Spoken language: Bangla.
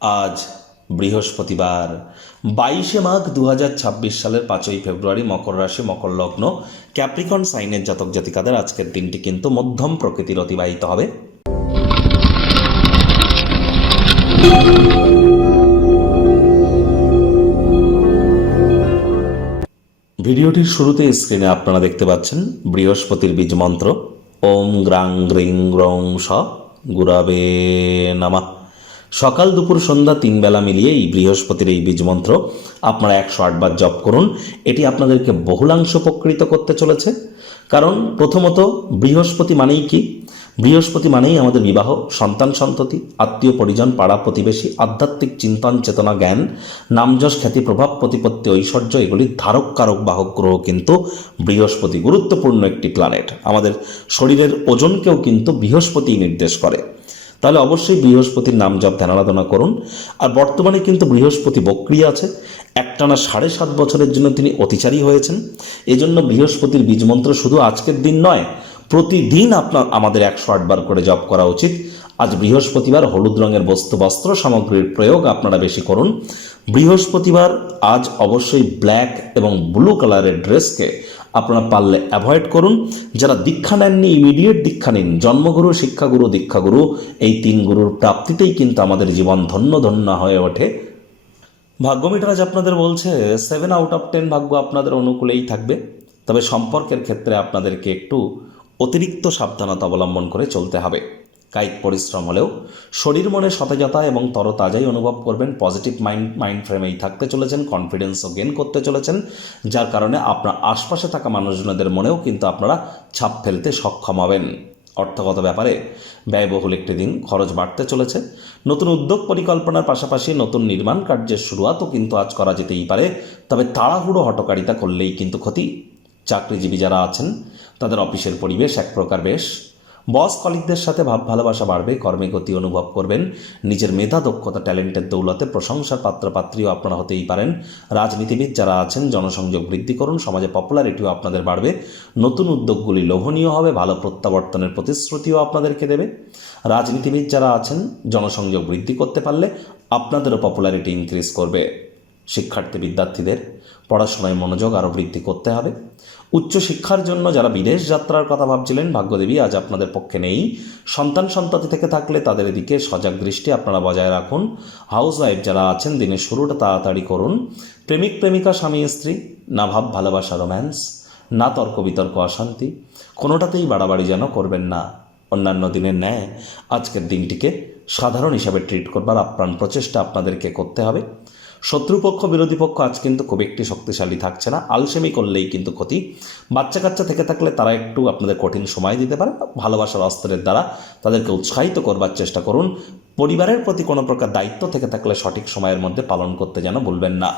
আজ বৃহস্পতিবার 22 মাঘ 2026 সালের 5ই ফেব্রুয়ারি। মকর রাশি, মকর লগ্ন, ক্যাপ্রিকন সাইনের জাতক জাতিকাদের আজকের দিনটি কিন্তু মধ্যম প্রকৃতির অতিবাহিত হবে। ভিডিওটির শুরুতে স্ক্রিনে আপনারা দেখতে পাচ্ছেন বৃহস্পতির বীজ মন্ত্র ওম গ্রাং গ্রিং গ্রং স গুরাবে নমঃ। সকাল দুপুর সন্ধ্যা 3 বেলা মিলিয়ে এই বৃহস্পতির এই বীজ মন্ত্র আপনারা 108 বার জপ করুন। এটি আপনাদেরকে বহুলাংশ উপকৃত করতে চলেছে। কারণ প্রথমত বৃহস্পতি মানেই কি? বৃহস্পতি মানেই আমাদের বিবাহ, সন্তান সন্ততি, আত্মীয় পরিজন, পাড়া প্রতিবেশী, আধ্যাত্মিক চিন্তন চেতনা, জ্ঞান, নামযশ, খ্যাতি, প্রভাব, প্রতিপত্তি, ঐশ্বর্য, এগুলির ধারক কারক বাহক গ্রহ কিন্তু বৃহস্পতি। গুরুত্বপূর্ণ একটি প্ল্যানেট, আমাদের শরীরের ওজনকেও কিন্তু বৃহস্পতি নির্দেশ করে। তাহলে অবশ্যই বৃহস্পতির নাম জপ ধ্যান আরাধনা করুন। আর বর্তমানে কিন্তু বৃহস্পতি বক্রিয় আছে, একটানা 7.5 বছরের জন্য তিনি অতিচারী হয়েছেন। এজন্য বৃহস্পতির বীজমন্ত্র শুধু আজকের দিন নয়, প্রতিদিন আমাদের 108 বার করে জপ করা উচিত। আজ বৃহস্পতিবার, হলুদ রঙের বস্ত্র সামগ্রীর প্রয়োগ আপনারা বেশি করুন। বৃহস্পতিবার আজ অবশ্যই ব্ল্যাক এবং ব্লু কালারের ড্রেসকে আপনারা পারলে অ্যাভয়েড করুন। যারা দীক্ষা নেননি, ইমিডিয়েট দীক্ষা নিন। জন্মগুরু, শিক্ষাগুরু, দীক্ষাগুরু, এই 3 গুরুর প্রাপ্তিতেই কিন্তু আমাদের জীবন ধন্য ধন্য হয়ে ওঠে। ভাগ্যমিটার আজ আপনাদের বলছে 7 আউট অফ 10 ভাগ্য আপনাদের অনুকূলেই থাকবে। তবে সম্পর্কের ক্ষেত্রে আপনাদেরকে একটু অতিরিক্ত সাবধানতা অবলম্বন করে চলতে হবে। কায়িক পরিশ্রম হলেও শরীর মনে সতেজতা এবং তরতাজাই অনুভব করবেন। পজিটিভ মাইন্ড ফ্রেমেই থাকতে চলেছেন, কনফিডেন্সও গেন করতে চলেছেন, যার কারণে আপনার আশপাশে থাকা মানুষজনদের মনেও কিন্তু আপনারা ছাপ ফেলতে সক্ষম হবেন। অর্থগত ব্যাপারে ব্যয়বহুল একটি দিন, খরচ বাড়তে চলেছে। নতুন উদ্যোগ পরিকল্পনার পাশাপাশি নতুন নির্মাণ কার্যের শুরুয়াতও কিন্তু আজ করা যেতেই পারে। তবে তাড়াহুড়ো হঠকারিতা করলেই কিন্তু ক্ষতি। চাকরিজীবী যারা আছেন তাদের অফিসের পরিবেশ এক প্রকার বেশ। বস কলিগদের সাথে ভাব ভালোবাসা বাড়বে, কর্মে গতি অনুভব করবেন। নিজের মেধা, দক্ষতা, ট্যালেন্টের দৌলতে প্রশংসার পাত্রপাত্রীও আপনারা হতেই পারেন। রাজনীতিবিদ যারা আছেন জনসংযোগ বৃদ্ধি করুন, সমাজে পপুলারিটিও আপনাদের বাড়বে। নতুন উদ্যোগগুলি লোভনীয় হবে, ভালো প্রত্যাবর্তনের প্রতিশ্রুতিও আপনাদেরকে দেবে। রাজনীতিবিদ যারা আছেন জনসংযোগ বৃদ্ধি করতে পারলে আপনাদেরও পপুলারিটি ইনক্রিজ করবে। শিক্ষার্থী বিদ্যার্থীদের পড়াশোনায় মনোযোগ আরও বৃদ্ধি করতে হবে। উচ্চশিক্ষার জন্য যারা বিদেশ যাত্রার কথা ভাবছিলেন, ভাগ্যদেবী আজ আপনাদের পক্ষে নেই। সন্তান সন্ততি থেকে থাকলে তাদের দিকে সজাগ দৃষ্টি আপনারা বজায় রাখুন। হাউস ওয়াইফ যারা আছেন দিনের শুরুটা তাড়াতাড়ি করুন। প্রেমিক প্রেমিকা, স্বামী স্ত্রী, না ভাব ভালোবাসা রোম্যান্স, না তর্ক বিতর্ক অশান্তি, কোনোটাতেই বাড়াবাড়ি যেন করবেন না। অন্যান্য দিনের ন্যায় আজকের দিনটিকে সাধারণ হিসাবে ট্রিট করবার আপ্রাণ প্রচেষ্টা আপনাদেরকে করতে হবে। শত্রুপক্ষ, বিরোধী পক্ষ আজ কিন্তু খুব একটি শক্তিশালী থাকছে না। আলসেমি করলেই কিন্তু ক্ষতি। বাচ্চা কাচ্চা থেকে থাকলে তারা একটু আপনাদের কঠিন সময় দিতে পারে। ভালোবাসার অস্ত্রের দ্বারা তাদেরকে উৎসাহিত করবার চেষ্টা করুন। পরিবারের প্রতি কোনো প্রকার দায়িত্ব থেকে থাকলে সঠিক সময়ের মধ্যে পালন করতে যেন ভুলবেন না।